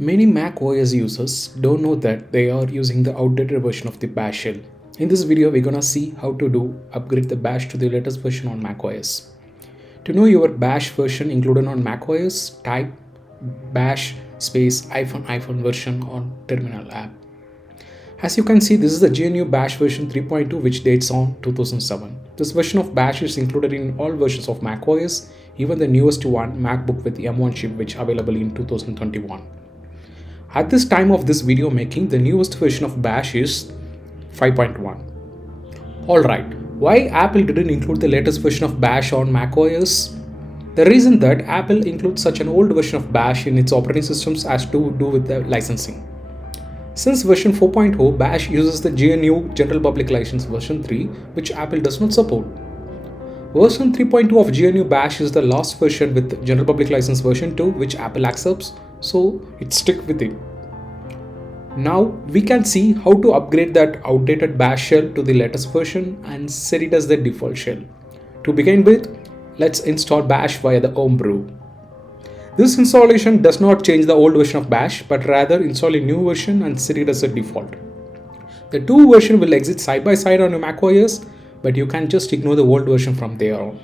Many Mac OS users don't know that they are using the outdated version of the bash shell. In this video, we're gonna see how to upgrade the bash to the latest version on Mac OS. To know your bash version included on Mac OS, type bash space --- version on terminal app. As you can see, this is the GNU bash version 3.2 which dates on 2007. This version of bash is included in all versions of Mac OS, even the newest one, MacBook with the M1 chip, which available in 2021. At this time of this video making, the newest version of bash is 5.1. Alright, why Apple didn't include the latest version of bash on macOS? The reason that Apple includes such an old version of bash in its operating systems has to do with the licensing. Since version 4.0, bash uses the GNU General Public License version 3, which Apple does not support. Version 3.2 of GNU bash is the last version with General Public License version 2, which Apple accepts, so it stick with it. Now we can see how to upgrade that outdated bash shell to the latest version and set it as the default shell. To begin with, let's install bash via the Homebrew. This installation does not change the old version of bash, but rather install a new version and set it as a default. The two versions will exist side by side on your macOS, but you can just ignore the old version from there on.